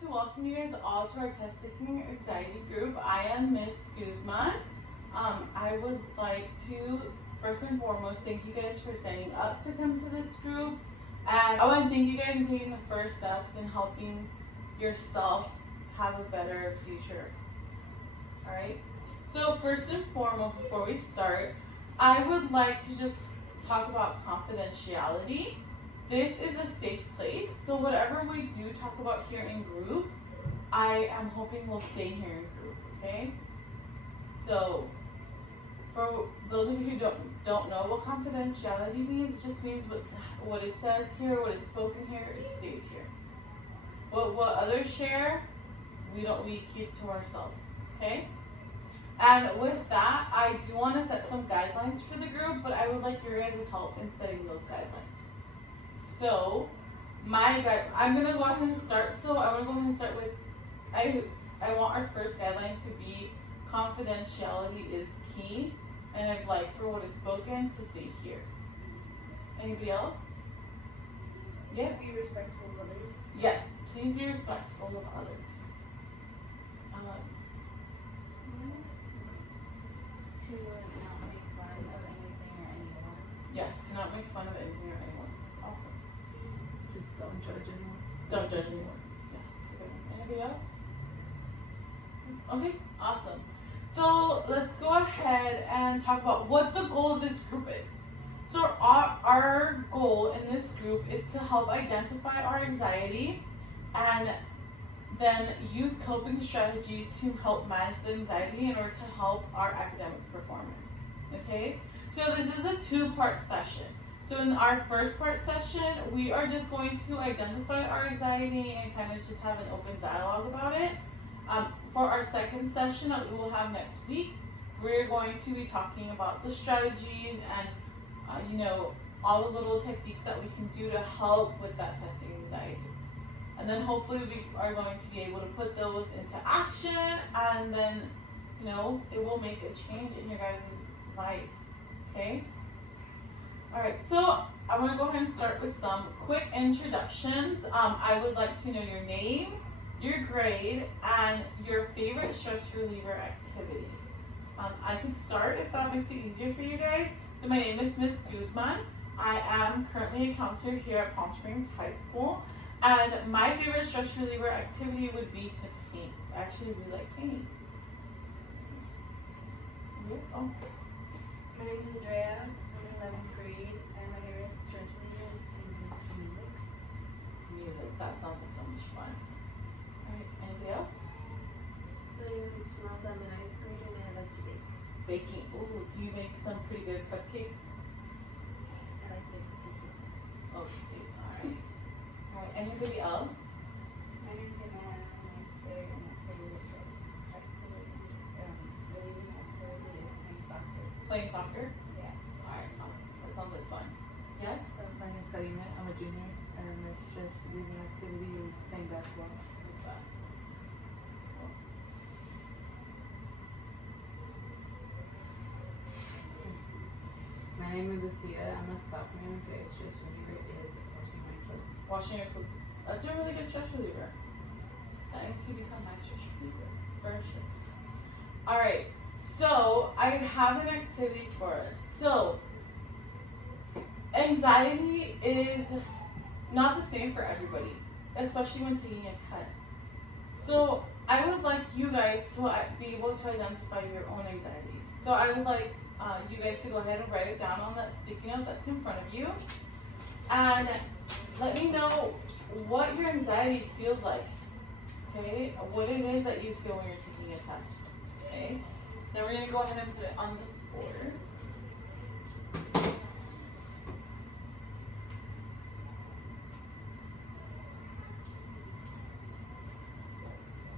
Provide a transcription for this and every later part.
to welcome you guys all to our test taking anxiety group. I am Miss Guzman. I would like to first and foremost thank you guys for signing up to come to this group, and I want to thank you guys for taking the first steps in helping yourself have a better future. Alright, so first and foremost, before we start, I would like to just talk about confidentiality. This is a safe place, so whatever we do talk about here in group, I am hoping will stay here in group, okay? So, for those of you who don't know what confidentiality means, it just means what it says here, what is spoken here, it stays here. But what others share, we keep to ourselves, okay? And with that, I do want to set some guidelines for the group, but I would like your guys' help in setting those guidelines. So, I'm gonna go ahead and start. So I want to go ahead and start with, I want our first guideline to be confidentiality is key, and I'd like for what is spoken to stay here. Anybody else? Yes. Be respectful of others. Yes. Please be respectful of others. To not make fun of anything or anyone. Yes. To not make fun of anything or anyone. That's awesome. Just don't judge anyone. Don't judge anyone. Yeah, that's a good one. Anybody else? Okay, awesome. So let's go ahead and talk about what the goal of this group is. So our goal in this group is to help identify our anxiety and then use coping strategies to help manage the anxiety in order to help our academic performance. Okay? So this is a two-part session. So in our first part session, we are just going to identify our anxiety and kind of just have an open dialogue about it. For our second session that we will have next week, we're going to be talking about the strategies and all the little techniques that we can do to help with that testing anxiety. And then hopefully we are going to be able to put those into action, and then it will make a change in your guys' life. Okay? Alright, so I want to go ahead and start with some quick introductions. I would like to know your name, your grade, and your favorite stress reliever activity. I can start if that makes it easier for you guys. So my name is Miss Guzman. I am currently a counselor here at Palm Springs High School. And my favorite stress reliever activity would be to paint. I actually really like painting. Yes, oh. My name is Andrea. I'm in 11th grade, and my favorite stress reliever is to listen to music. Music, that sounds like so much fun. Alright, anybody else? My name is Esmeralda. I'm in 9th grade, and I like to bake. Baking. Ooh, do you make some pretty good cupcakes? I like to make cookies with them. Okay, alright. Alright, anybody else? My name is Amanda. My favorite stress relieving activity is playing soccer. Playing soccer? Yeah. Alright, that sounds like fun. Yes? My name's Karina. I'm a junior, and my stress relieving activity is playing basketball. My name is Lucia. I'm a sophomore, and my favorite stress reliever is washing my clothes. Washing your clothes. That's a really good stress reliever. That needs to become my stress reliever, for sure. Alright, so I have an activity for us. So, anxiety is not the same for everybody, especially when taking a test. So, I would like you guys to be able to identify your own anxiety. So, I would like you guys to go ahead and write it down on that sticky note that's in front of you. And let me know what your anxiety feels like. Okay? What it is that you feel when you're taking a test. Okay? Then we're going to go ahead and put it on the score.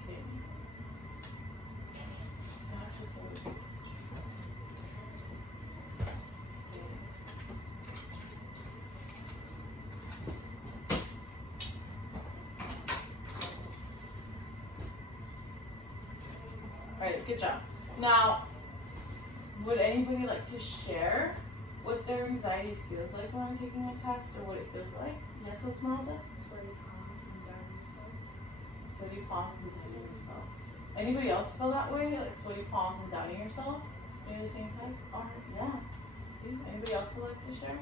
Okay. So actually, Alright, good job. Now, would anybody like to share what their anxiety feels like when I'm taking a test, or what it feels like? Yes, Esmeralda? Sweaty palms and down yourself. Sweaty palms and doubting yourself. Anybody else feel that way? Like sweaty palms and doubting yourself when you're taking tests? Or yeah. See? Anybody else would like to share?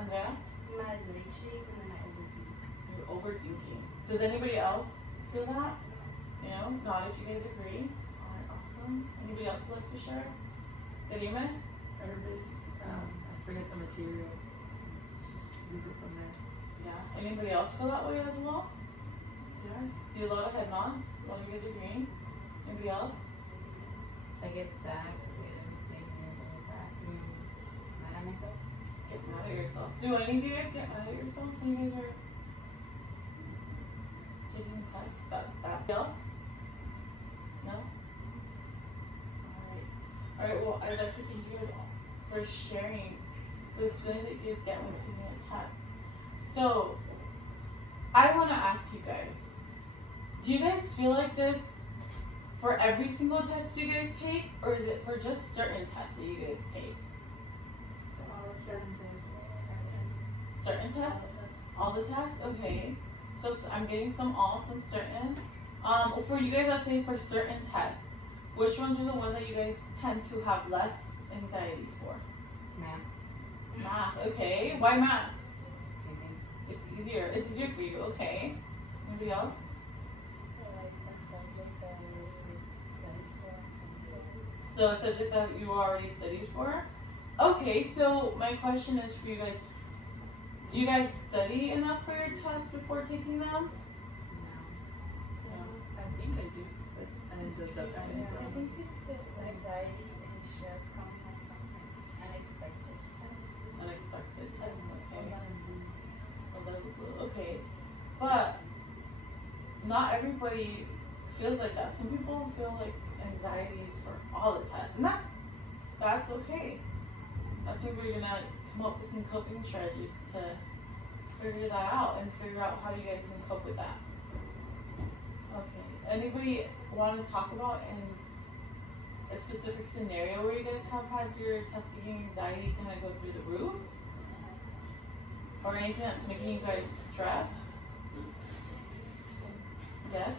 Andrea? My leg shakes and then I overthink. You're overthinking. Does anybody else feel that? You know, not if you guys agree. Alright, awesome. Anybody else would like to share? Karime? Herbis. I forget the material. Just use it from there. Yeah. Anybody else feel that way as well? Yeah. See a lot of head nods. A lot of you guys agreeing. Anybody else? I get sad, forget everything, and go back and mad at myself. Get mad at yourself. Do any of you guys get mad at yourself when you guys are taking tests? That else? No? Alright, well, I'd like to thank you guys all for sharing those feelings that you guys get when taking a test. So, I want to ask you guys, do you guys feel like this for every single test you guys take, or is it for just certain tests that you guys take? So all of certain Certain tests? All the tests? Okay. So I'm getting some all, some certain. For you guys, let's say for certain tests, which ones are the ones that you guys tend to have less anxiety for? Math. Math, okay. Why math? Same thing. It's easier. It's easier for you, okay. Anybody else? like a subject that I really studied for. So a subject that you already studied for? Okay, so my question is for you guys, do you guys study enough for your tests before taking them? No. I think I do, but I just don't I think this the anxiety and stress come from something unexpected. Unexpected tests, okay. Ones out of blue. A little blue, okay. But not everybody feels like that. Some people feel like anxiety for all the tests, and that's okay. That's where we're gonna come up with some coping strategies to figure that out and figure out how you guys can cope with that. Okay. Anybody want to talk about in a specific scenario where you guys have had your test taking anxiety kind of go through the roof? Or anything that's making you guys stress? Yes?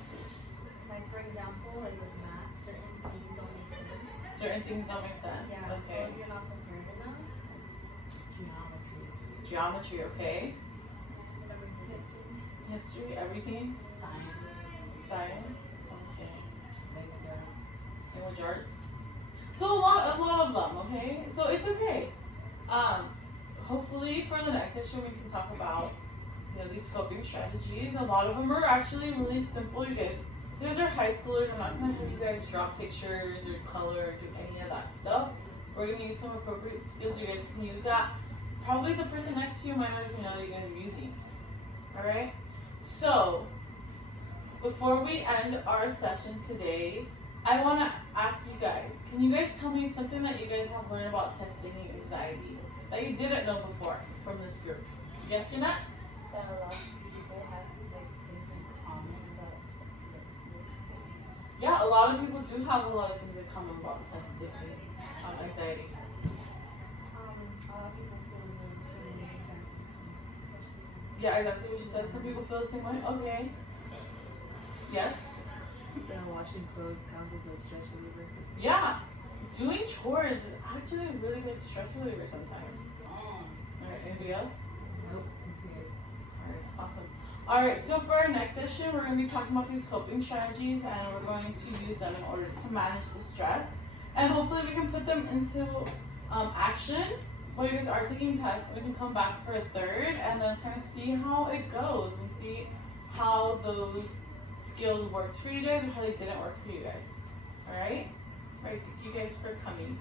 Like for example, like with math, certain things don't make sense. Certain things don't make sense. Yeah. So Okay. if you're not prepared enough, Geometry. Geometry, okay. because of history. History, everything. Science. Science. Okay. Language arts. Language arts. So a lot of them, okay? So it's okay. Hopefully for the next session we can talk about, you know, these coping strategies. A lot of them are actually really simple. You guys are high schoolers. I'm not gonna have you guys draw pictures or color or do any of that stuff. We're gonna use some appropriate skills. You guys can use that. Probably the person next to you might not even know you guys are using. Alright? So before we end our session today, I wanna ask you guys, can you guys tell me something that you guys have learned about testing anxiety that you didn't know before from this group? Yes, Jeanette? That a lot of people have like things in common about Yeah, a lot of people do have a lot of things in common about testing anxiety. A lot of people feel the same way, exactly. Yeah, exactly what she said. Some people feel the same way. Okay. Yes? washing clothes counts as a stress reliever. Yeah. Doing chores is actually a really good stress reliever sometimes. Alright, anybody else? Nope. Okay. Alright, awesome. Alright, so for our next session, we're going to be talking about these coping strategies and we're going to use them in order to manage the stress. And hopefully we can put them into action while you guys are taking tests. We can come back for a third and then kind of see how it goes and see how those skills worked for you guys or how they didn't work for you guys. Alright? Alright, thank you guys for coming.